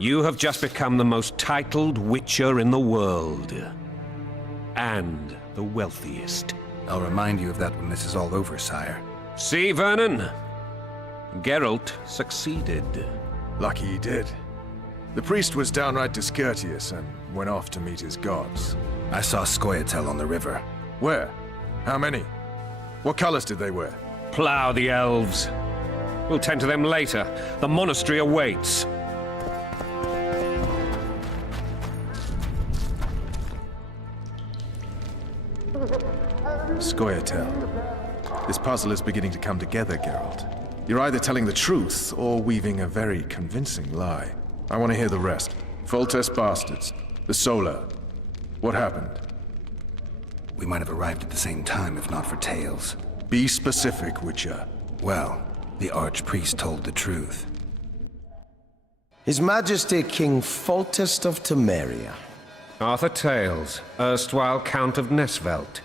You have just become the most titled witcher in the world. And the wealthiest. I'll remind you of that when this is all over, sire. See, Vernon? Geralt succeeded. Lucky he did. The priest was downright discourteous and went off to meet his gods. I saw Scoia'tael on the river. Where? How many? What colors did they wear? Plough the elves. We'll tend to them later. The monastery awaits. Scoia'tael. This puzzle is beginning to come together, Geralt. You're either telling the truth or weaving a very convincing lie. I want to hear the rest. Foltest bastards. The Solar. What happened? We might have arrived at the same time if not for Tails. Be specific, Witcher. Well, the Archpriest told the truth. His Majesty King Foltest of Temeria. Arthur Tales, erstwhile Count of Nesvelt.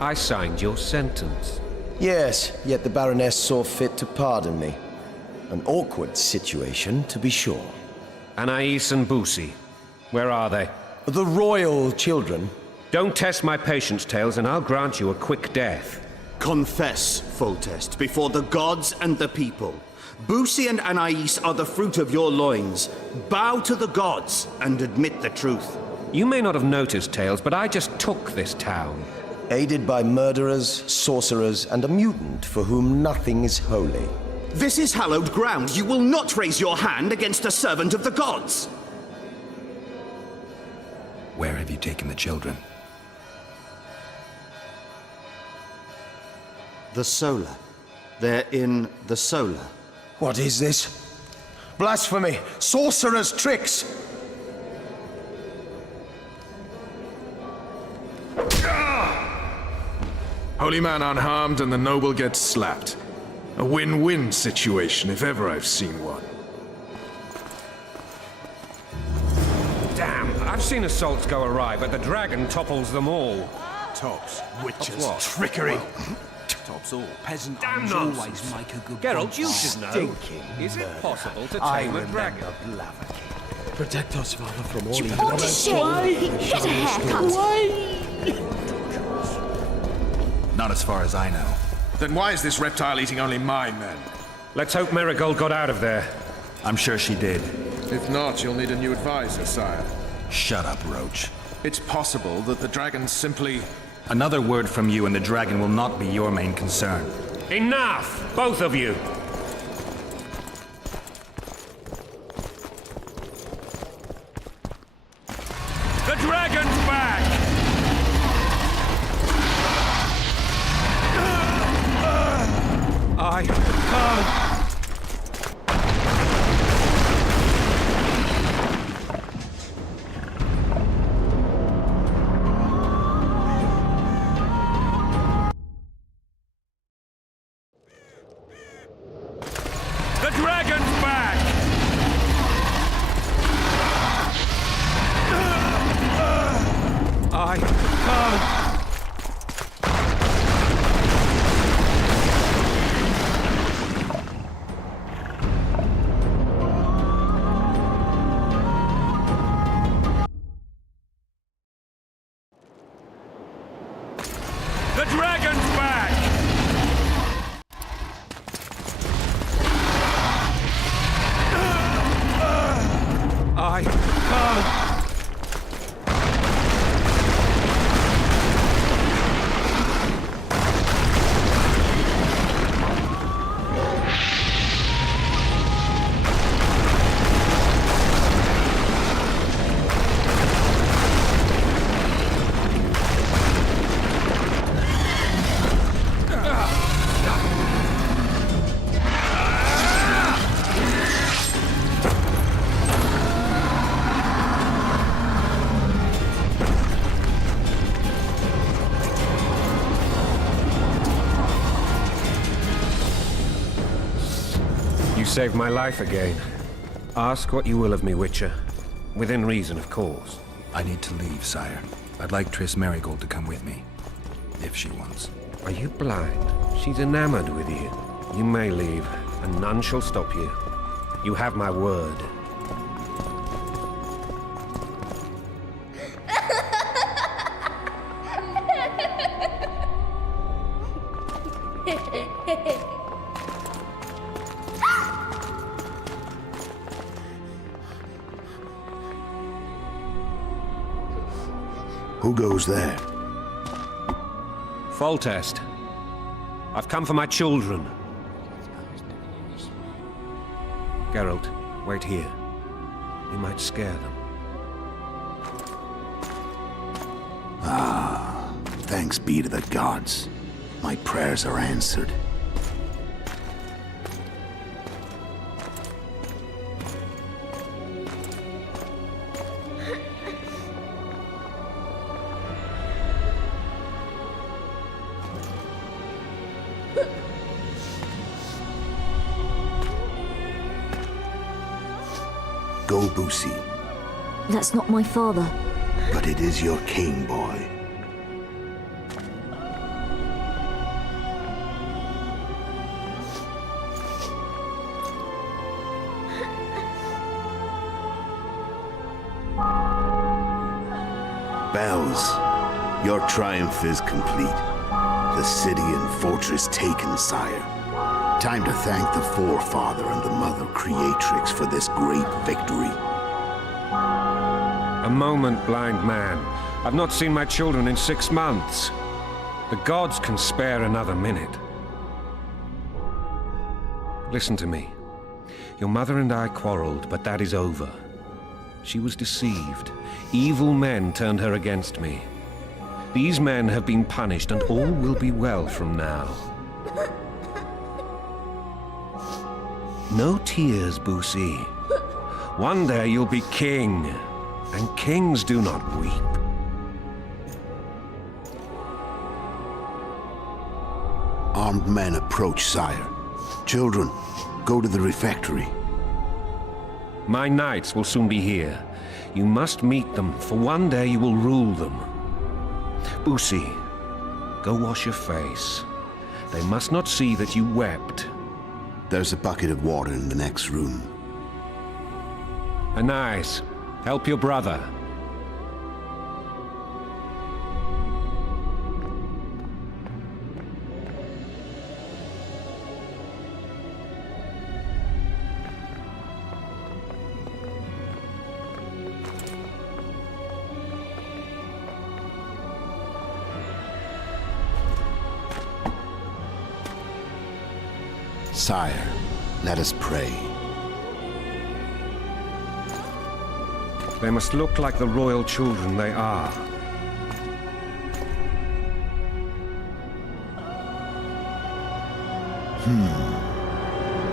I signed your sentence. Yes, yet the Baroness saw fit to pardon me. An awkward situation, to be sure. Anais and Boussy, where are they? The royal children. Don't test my patience, Tales, and I'll grant you a quick death. Confess, Foltest, before the gods and the people. Boussy and Anais are the fruit of your loins. Bow to the gods and admit the truth. You may not have noticed, Tales, but I just took this town. Aided by murderers, sorcerers, and a mutant for whom nothing is holy. This is hallowed ground. You will not raise your hand against a servant of the gods. Where have you taken the children? The Solar. They're in the Solar. What is this? Blasphemy! Sorcerer's tricks! Holy man unharmed and the noble gets slapped. A win-win situation, if ever I've seen one. Damn, I've seen assaults go awry, but the dragon topples them all. Tops, witches, What? trickery. Tops all. Peasant Damn arms nonsense. always make a good Geralt, you point. should know. Stinking Is it murder. possible to I tame a remember dragon? Blaviken. Protect us, Father, from all evil. What a shame! Get a haircut! Not as far as I know. Then why is this reptile eating only my men? Let's hope Marigold got out of there. I'm sure she did. If not, you'll need a new advisor, sire. Shut up, Roach. It's possible that the dragon simply... Another word from you and the dragon will not be your main concern. Enough! Both of you! The dragon's back! I can't... The dragon's back! I can't... The dragon's back! I can't... You saved my life again. Ask what you will of me, Witcher. Within reason, of course. I need to leave, sire. I'd like Triss Marigold to come with me. If she wants. Are you blind? She's enamored with you. You may leave, and none shall stop you. You have my word. Who goes there? Foltest. I've come for my children. Geralt, wait here. You might scare them. Thanks be to the gods. My prayers are answered. Go, Boosie. That's not my father. But it is your king, boy. Bells, your triumph is complete. The city and fortress taken, sire. Time to thank the forefather and the mother creatrix for this great victory. A moment, blind man. I've not seen my children in 6 months. The gods can spare another minute. Listen to me. Your mother and I quarreled, but that is over. She was deceived. Evil men turned her against me. These men have been punished, and all will be well from now. No tears, Boosie. One day you'll be king, and kings do not weep. Armed men approach, sire. Children, go to the refectory. My knights will soon be here. You must meet them, for one day you will rule them. Boosie, go wash your face. They must not see that you wept. There's a bucket of water in the next room. Anais, help your brother. Sire, let us pray. They must look like the royal children they are.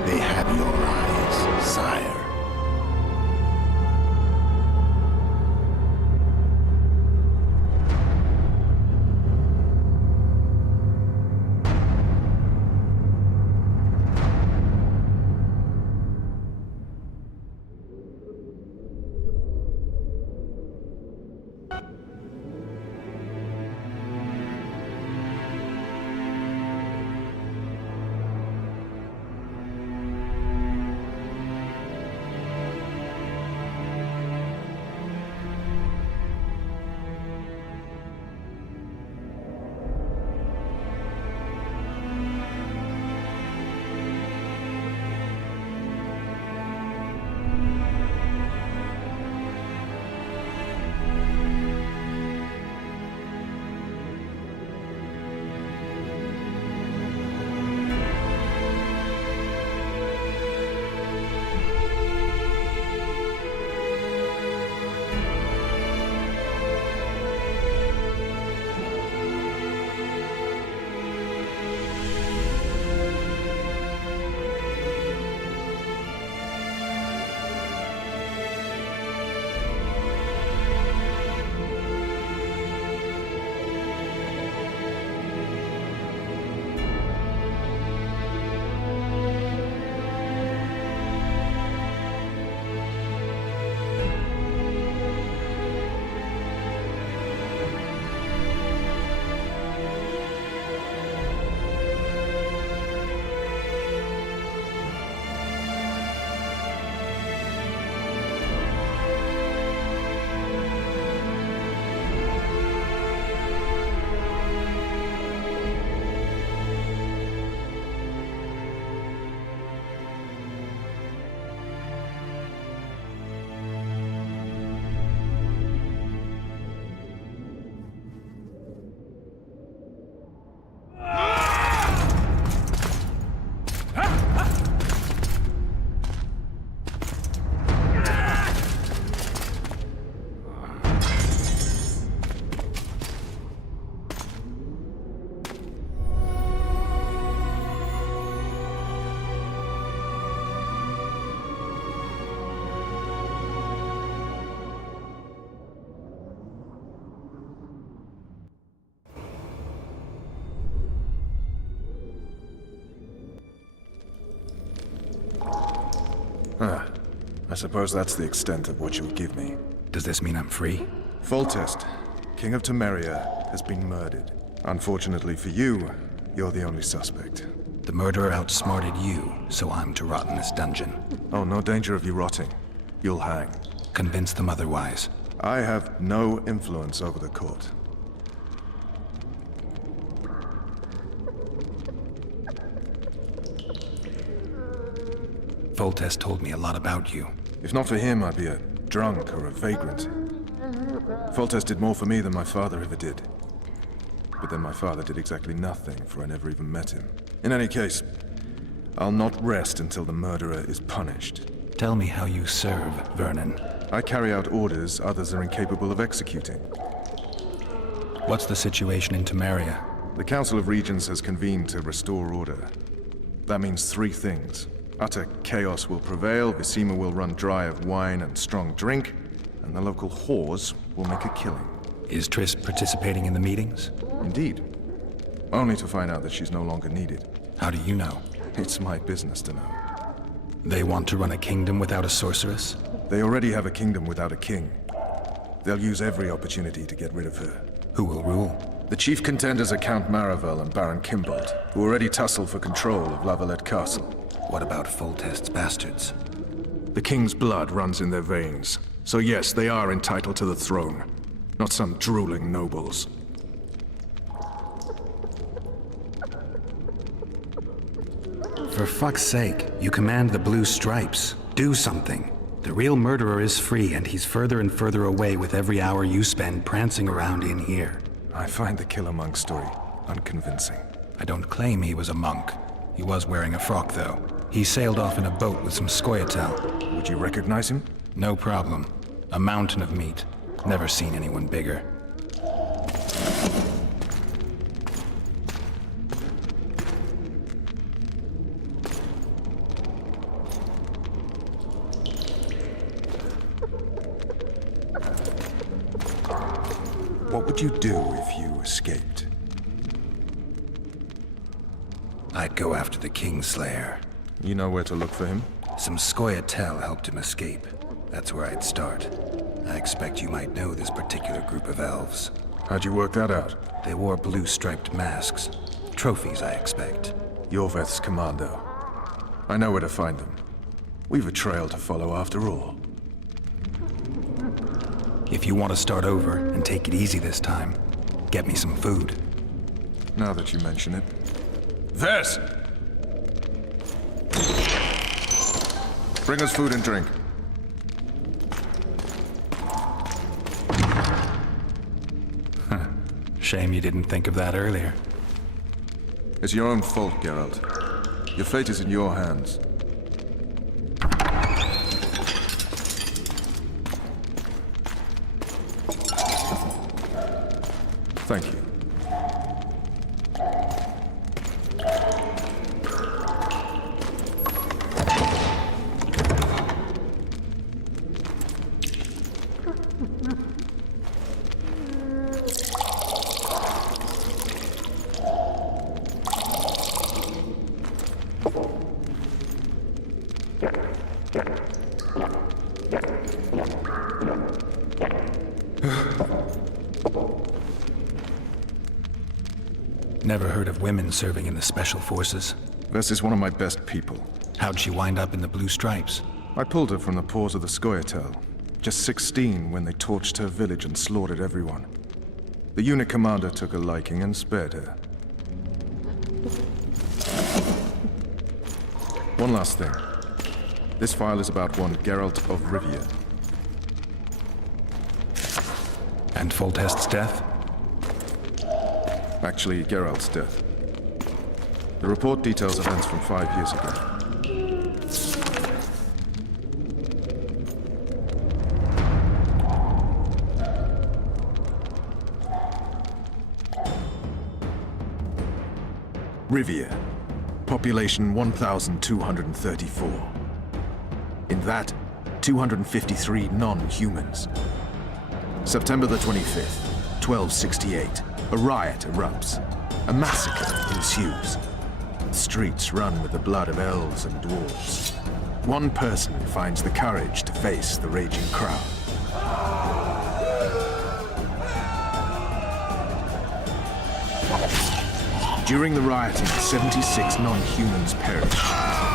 They have your eyes, sire. I suppose that's the extent of what you'll give me. Does this mean I'm free? Foltest, King of Temeria, has been murdered. Unfortunately for you, you're the only suspect. The murderer outsmarted you, so I'm to rot in this dungeon. Oh, no danger of you rotting. You'll hang. Convince them otherwise. I have no influence over the court. Foltest told me a lot about you. If not for him, I'd be a drunk or a vagrant. Foltest did more for me than my father ever did. But then my father did exactly nothing, for I never even met him. In any case, I'll not rest until the murderer is punished. Tell me how you serve, Vernon. I carry out orders others are incapable of executing. What's the situation in Temeria? The Council of Regents has convened to restore order. That means three things. Utter chaos will prevail, Visima will run dry of wine and strong drink, and the local whores will make a killing. Is Triss participating in the meetings? Indeed. Only to find out that she's no longer needed. How do you know? It's my business to know. They want to run a kingdom without a sorceress? They already have a kingdom without a king. They'll use every opportunity to get rid of her. Who will rule? The chief contenders are Count Maravel and Baron Kimbold, who already tussle for control of Lavalette Castle. What about Foltest's bastards? The king's blood runs in their veins. So yes, they are entitled to the throne. Not some drooling nobles. For fuck's sake, you command the Blue Stripes. Do something. The real murderer is free, and he's further and further away with every hour you spend prancing around in here. I find the Killer Monk story unconvincing. I don't claim he was a monk. He was wearing a frock, though. He sailed off in a boat with some Scoia'tael. Would you recognize him? No problem. A mountain of meat. Never seen anyone bigger. What would you do if you escaped? I'd go after the Kingslayer. You know where to look for him? Some Scoia'tael helped him escape. That's where I'd start. I expect you might know this particular group of elves. How'd you work that out? They wore blue-striped masks. Trophies, I expect. Yorveth's commando. I know where to find them. We've a trail to follow after all. If you want to start over and take it easy this time, get me some food. Now that you mention it. Vess! Bring us food and drink. Shame you didn't think of that earlier. It's your own fault, Geralt. Your fate is in your hands. Thank you. Never heard of women serving in the Special Forces. Vess is one of my best people. How'd she wind up in the Blue Stripes? I pulled her from the paws of the Scoia'tael. Just 16 when they torched her village and slaughtered everyone. The unit commander took a liking and spared her. One last thing. This file is about one Geralt of Rivia. And Foltest's death? Actually, Geralt's death. The report details events from 5 years ago. Rivia. Population 1,234. In that, 253 non-humans. September the 25th, 1268. A riot erupts. A massacre ensues. The streets run with the blood of elves and dwarves. One person finds the courage to face the raging crowd. During the rioting, 76 non-humans perished,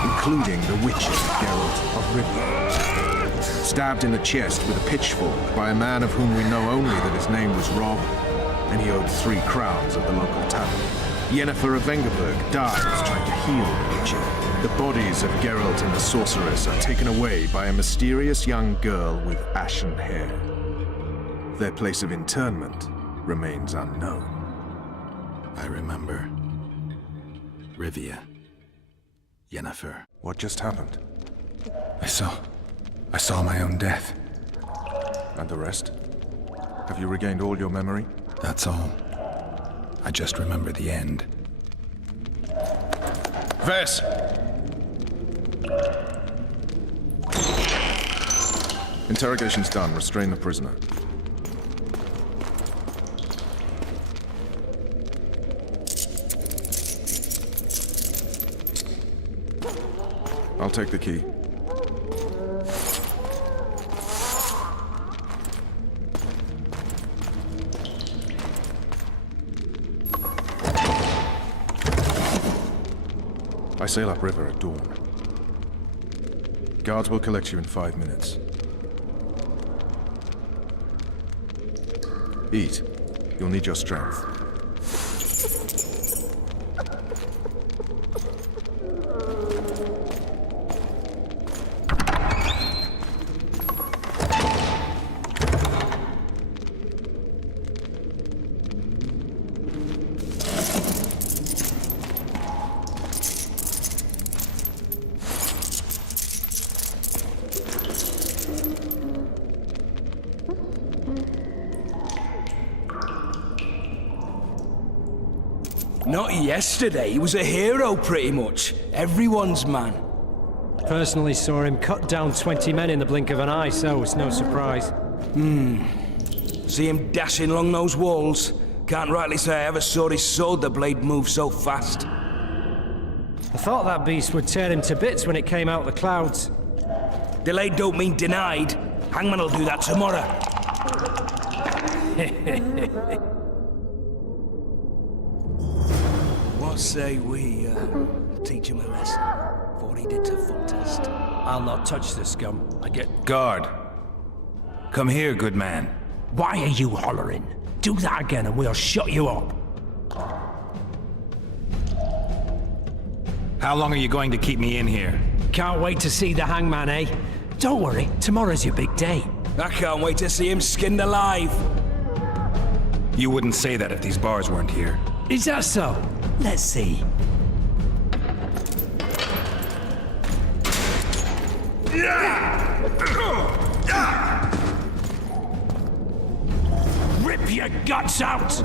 including the witches Geralt of Rivia. Stabbed in the chest with a pitchfork by a man of whom we know only that his name was Rob, and he owed 3 crowns at the local tavern. Yennefer of Vengerberg dies trying to heal the witcher. The bodies of Geralt and the sorceress are taken away by a mysterious young girl with ashen hair. Their place of interment remains unknown. I remember. Rivia. Yennefer. What just happened? I saw my own death. And the rest? Have you regained all your memory? That's all. I just remember the end. Vess! Interrogation's done. Restrain the prisoner. I'll take the key. I sail upriver at dawn. Guards will collect you in 5 minutes. Eat. You'll need your strength. Not yesterday, he was a hero pretty much. Everyone's man. Personally saw him cut down 20 men in the blink of an eye, so it's no surprise. See him dashing along those walls? Can't rightly say I ever saw his sword the blade move so fast. I thought that beast would tear him to bits when it came out of the clouds. Delayed don't mean denied. Hangman will do that tomorrow. What say we teach him a lesson for what he did to Foltest? I'll not touch the scum. I get... Guard. Come here, good man. Why are you hollering? Do that again and we'll shut you up. How long are you going to keep me in here? Can't wait to see the hangman, eh? Don't worry, tomorrow's your big day. I can't wait to see him skinned alive. You wouldn't say that if these bars weren't here. Is that so? Let's see. Rip your guts out!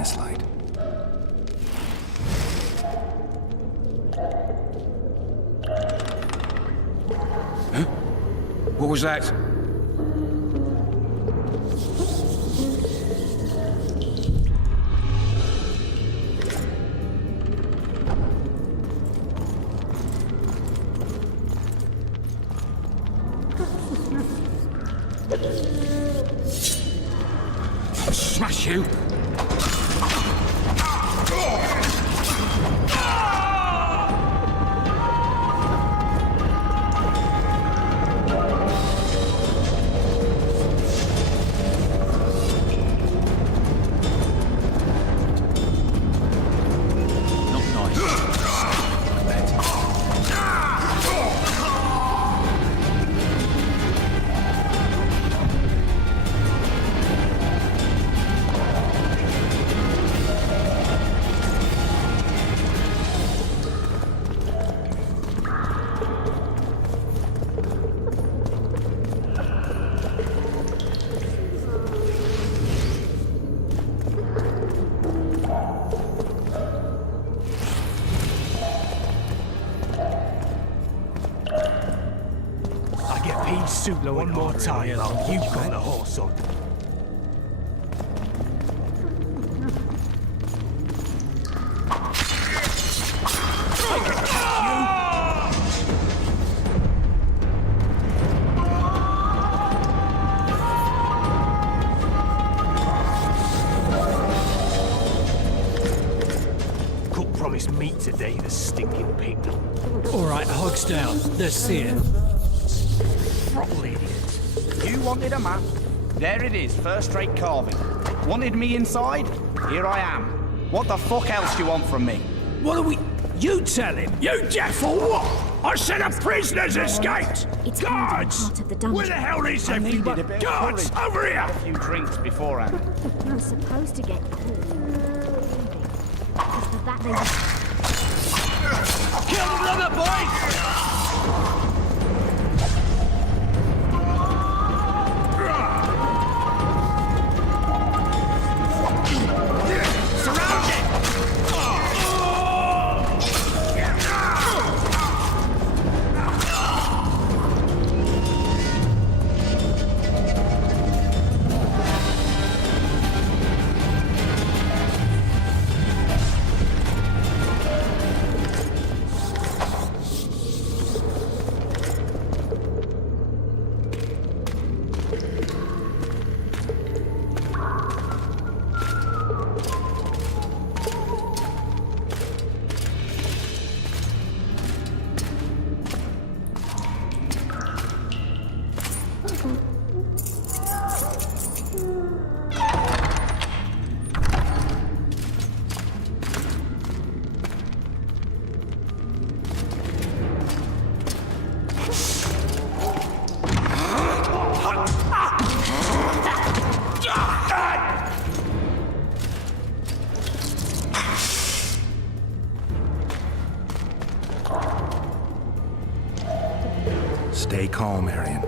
this light. Huh? What was that? Smash you! One more time, you've got the horse on. Cook promised meat today, the stinking pig. All right, hogs down. Let's see it. You wanted a map? There it is, first-rate carving. Wanted me inside? Here I am. What the fuck else do you want from me? What are we... You tell him! You deaf or what? I said a prisoner's escaped! It's Guards! part of the dungeon. Where the hell is everybody? Guards, over here! A few drinks beforehand. You're supposed to get caught. Because for that they... Kill the other boys! Stay calm, Arian.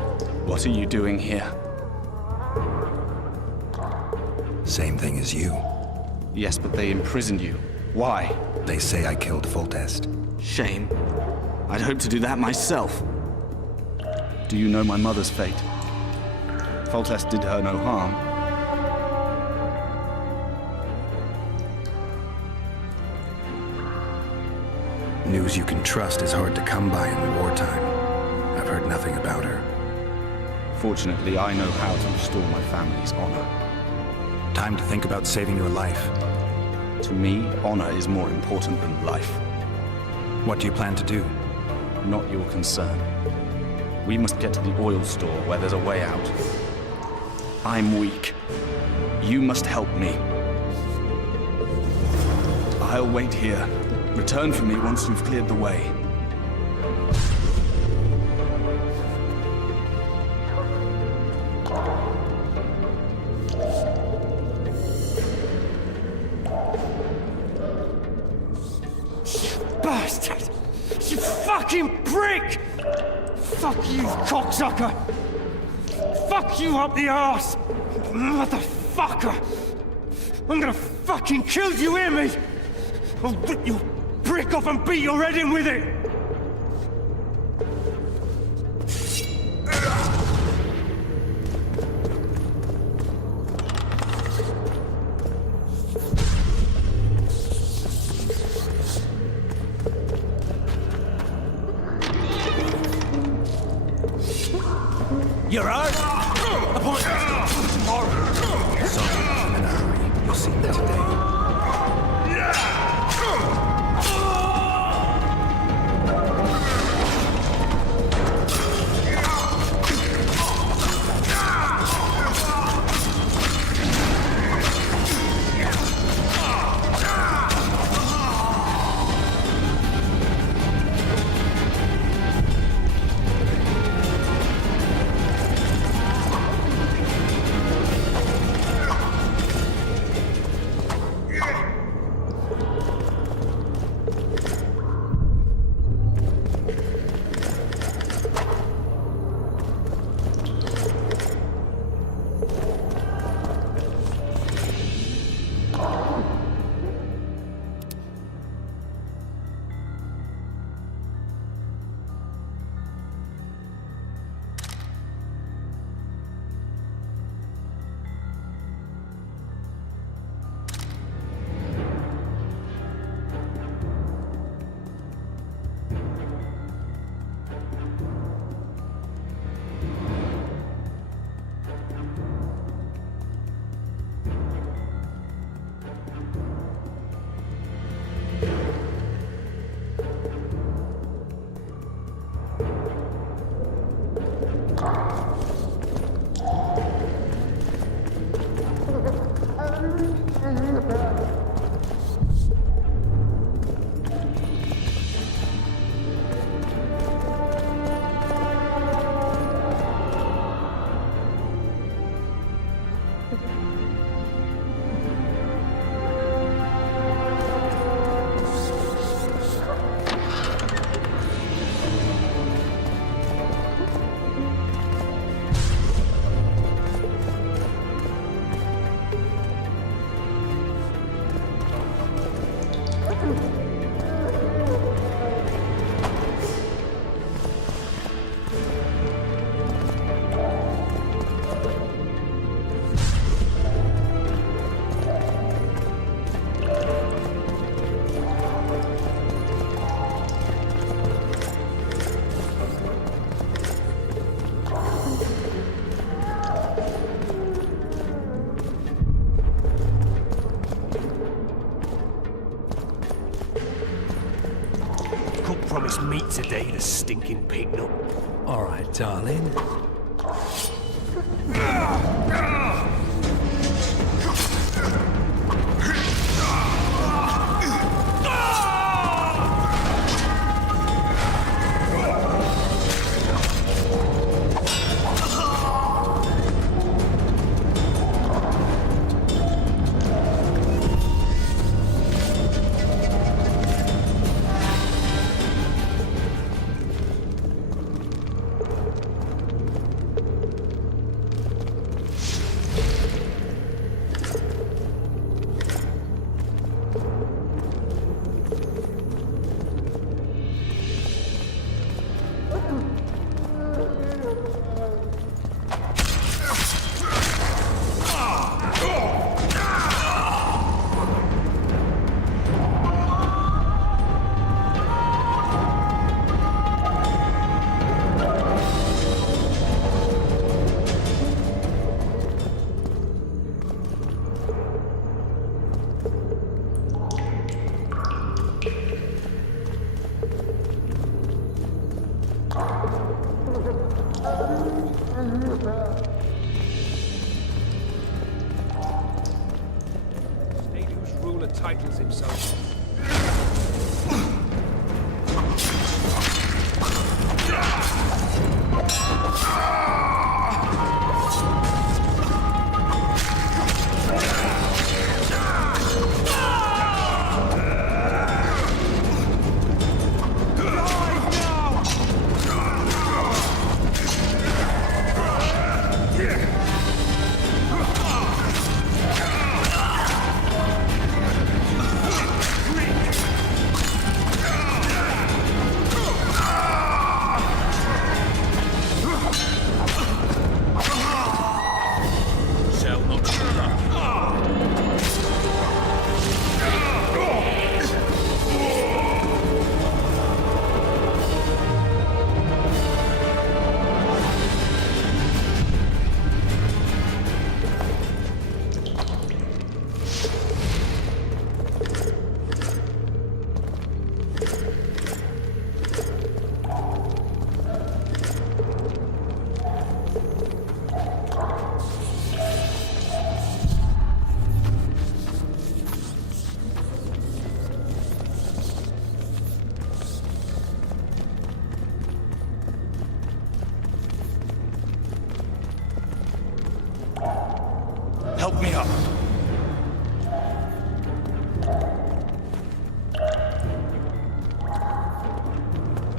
What are you doing here? Same thing as you. Yes, but they imprisoned you. Why? They say I killed Foltest. Shame. I'd hoped to do that myself. Do you know my mother's fate? Foltest did her no harm. News you can trust is hard to come by in wartime. I've heard nothing about her. Fortunately, I know how to restore my family's honor. Time to think about saving your life. To me, honor is more important than life. What do you plan to do? Not your concern. We must get to the oil store where there's a way out. I'm weak. You must help me. I'll wait here. Return for me once you've cleared the way. Bastard! You fucking prick! Fuck you, cocksucker! Fuck you up the arse! Motherfucker! I'm gonna fucking killed, you hear me? I'll rip your prick off and beat your head in with it! You're out? Sorry, I'm in a hurry. You'll see me today. Promised meat today, the stinking pig nut. All right, darling. State whose ruler titles himself.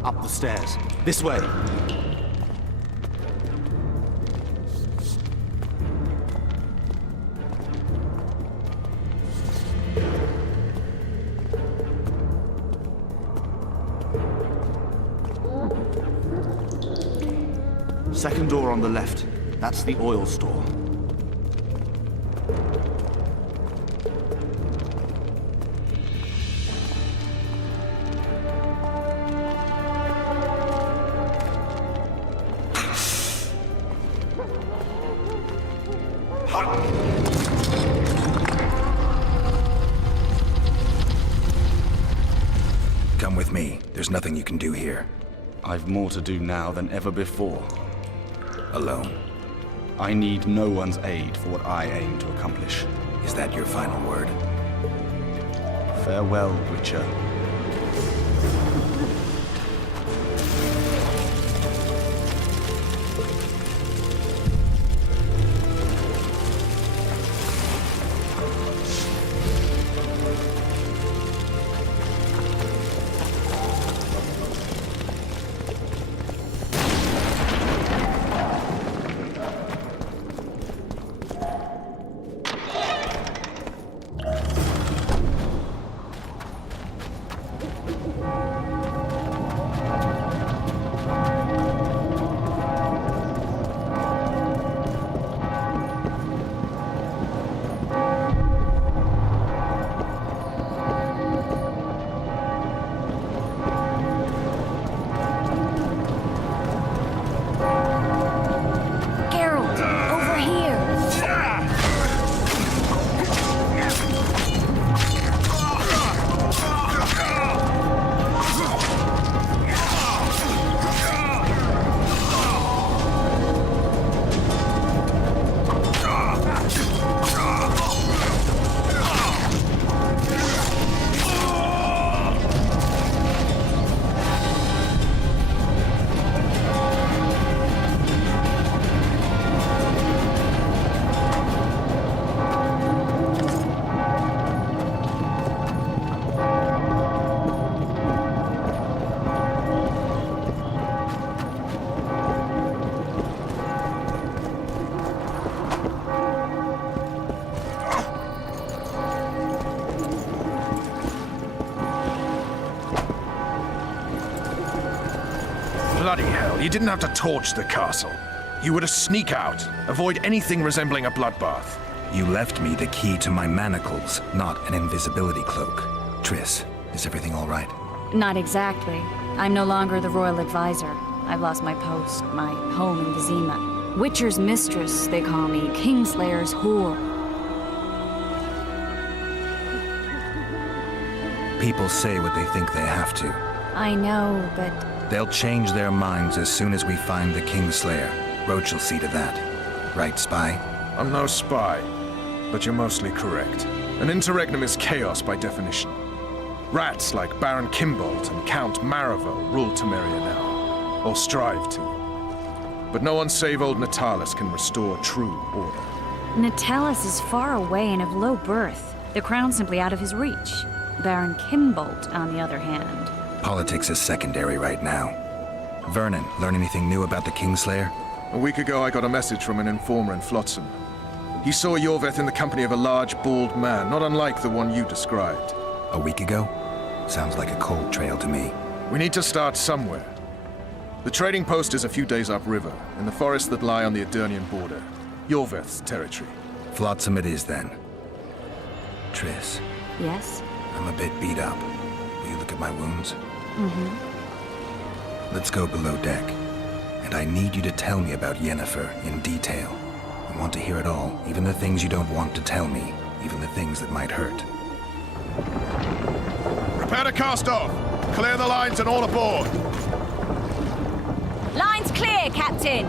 Up the stairs. This way. Second door on the left. That's the oil store. Come with me. There's nothing you can do here. I've more to do now than ever before. Alone. I need no one's aid for what I aim to accomplish. Is that your final word? Farewell, Witcher. Bloody hell, you didn't have to torch the castle. You were to sneak out, avoid anything resembling a bloodbath. You left me the key to my manacles, not an invisibility cloak. Triss, is everything all right? Not exactly. I'm no longer the royal advisor. I've lost my post, my home in Vizima. Witcher's mistress, they call me. Kingslayer's whore. People say what they think they have to. I know, but... They'll change their minds as soon as we find the Kingslayer. Roach will see to that. Right, Spy? I'm no spy, but you're mostly correct. An interregnum is chaos by definition. Rats like Baron Kimbolt and Count Mariveau rule Temeria now, or strive to. But no one save old Natalis can restore true order. Natalis is far away and of low birth. The crown's simply out of his reach. Baron Kimbolt, on the other hand. Politics is secondary right now. Vernon, learn anything new about the Kingslayer? A week ago, I got a message from an informer in Flotsam. He saw Yorveth in the company of a large, bald man, not unlike the one you described. A week ago? Sounds like a cold trail to me. We need to start somewhere. The trading post is a few days upriver, in the forests that lie on the Edirnian border. Yorveth's territory. Flotsam it is, then. Triss. Yes? I'm a bit beat up. Will you look at my wounds? Mm-hmm. Let's go below deck. And I need you to tell me about Yennefer in detail. I want to hear it all, even the things you don't want to tell me, even the things that might hurt. Prepare to cast off! Clear the lines and all aboard! Lines clear, Captain!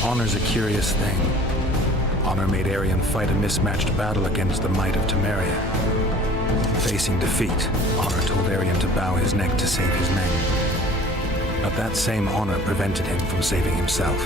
Honor's a curious thing. Honor made Arian fight a mismatched battle against the might of Temeria. Facing defeat, Honor told Arian to bow his neck to save his men. But that same honor prevented him from saving himself.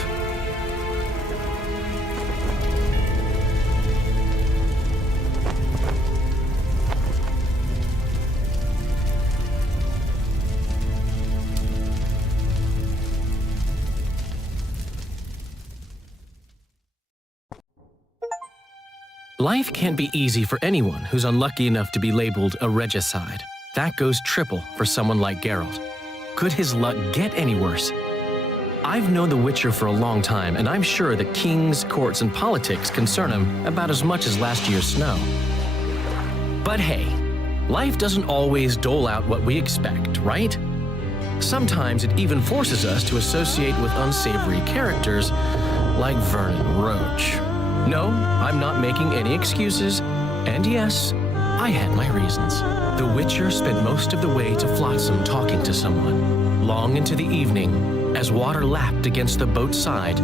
Life can't be easy for anyone who's unlucky enough to be labeled a regicide. That goes triple for someone like Geralt. Could his luck get any worse? I've known the Witcher for a long time, and I'm sure that kings, courts, and politics concern him about as much as last year's snow. But hey, life doesn't always dole out what we expect, right? Sometimes it even forces us to associate with unsavory characters like Vernon Roach. No, I'm not making any excuses, and yes, I had my reasons. The Witcher spent most of the way to Flotsam talking to someone. Long into the evening, as water lapped against the boat's side,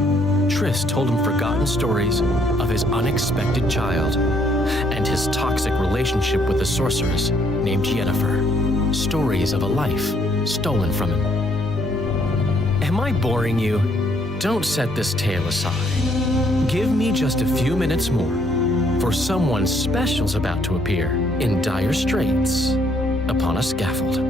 Triss told him forgotten stories of his unexpected child and his toxic relationship with a sorceress named Yennefer. Stories of a life stolen from him. Am I boring you? Don't set this tale aside. Give me just a few minutes more, for someone special's about to appear in dire straits upon a scaffold.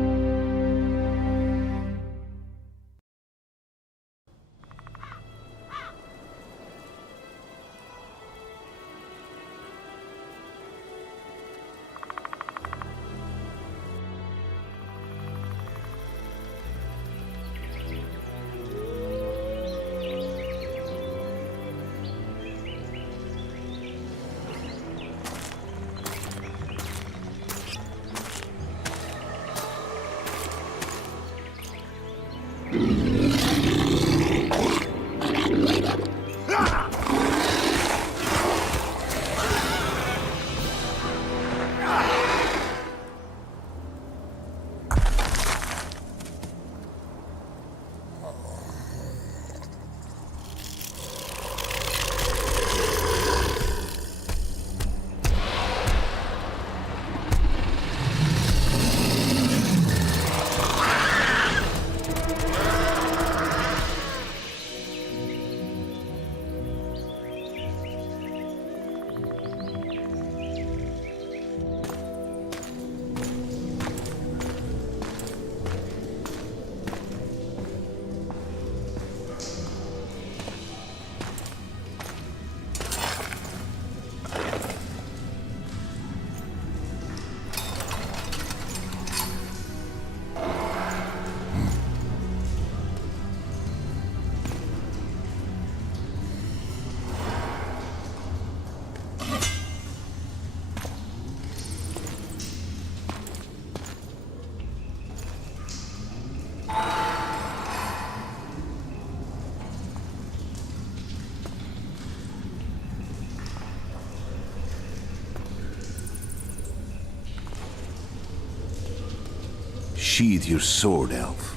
Sheathe your sword, elf.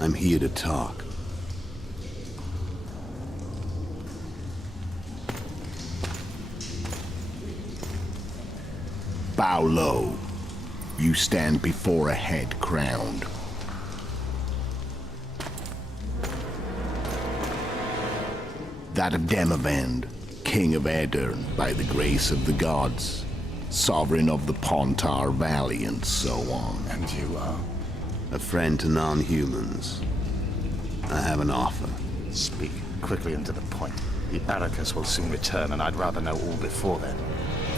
I'm here to talk. Bow low. You stand before a head crowned. That of Demavend, king of Aedirn, by the grace of the gods, sovereign of the Pontar Valley, and so on. And you are? A friend to non-humans. I have an offer. Speak quickly and to the point. The Arrakis will soon return, and I'd rather know all before then.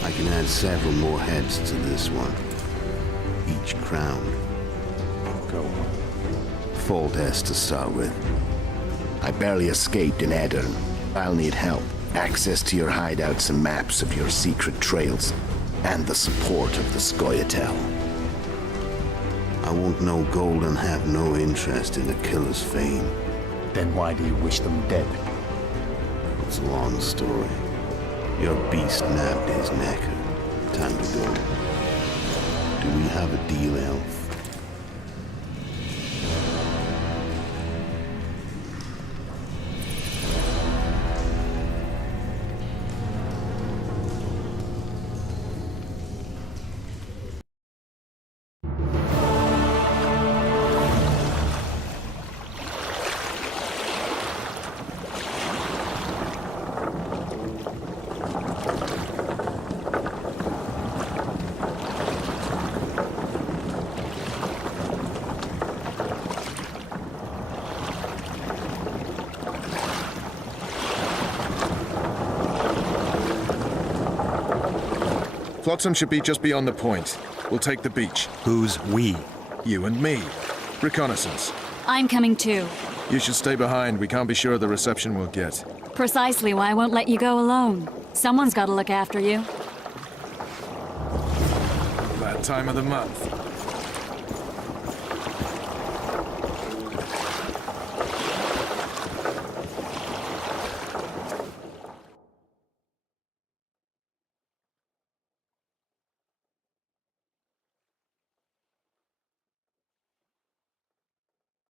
I can add several more heads to this one. Each crowned. Go on. Full test to start with. I barely escaped in Aedirn. I'll need help. Access to your hideouts and maps of your secret trails. And the support of the Scoia'tael. I want no gold and have no interest in the killer's fame. Then why do you wish them dead? It's a long story. Your beast nabbed his neck. Time to go. Do we have a deal, elf? Flotsam should be just beyond the point. We'll take the beach. Who's we? You and me. Reconnaissance. I'm coming too. You should stay behind. We can't be sure of the reception we'll get. Precisely why I won't let you go alone. Someone's got to look after you. That time of the month.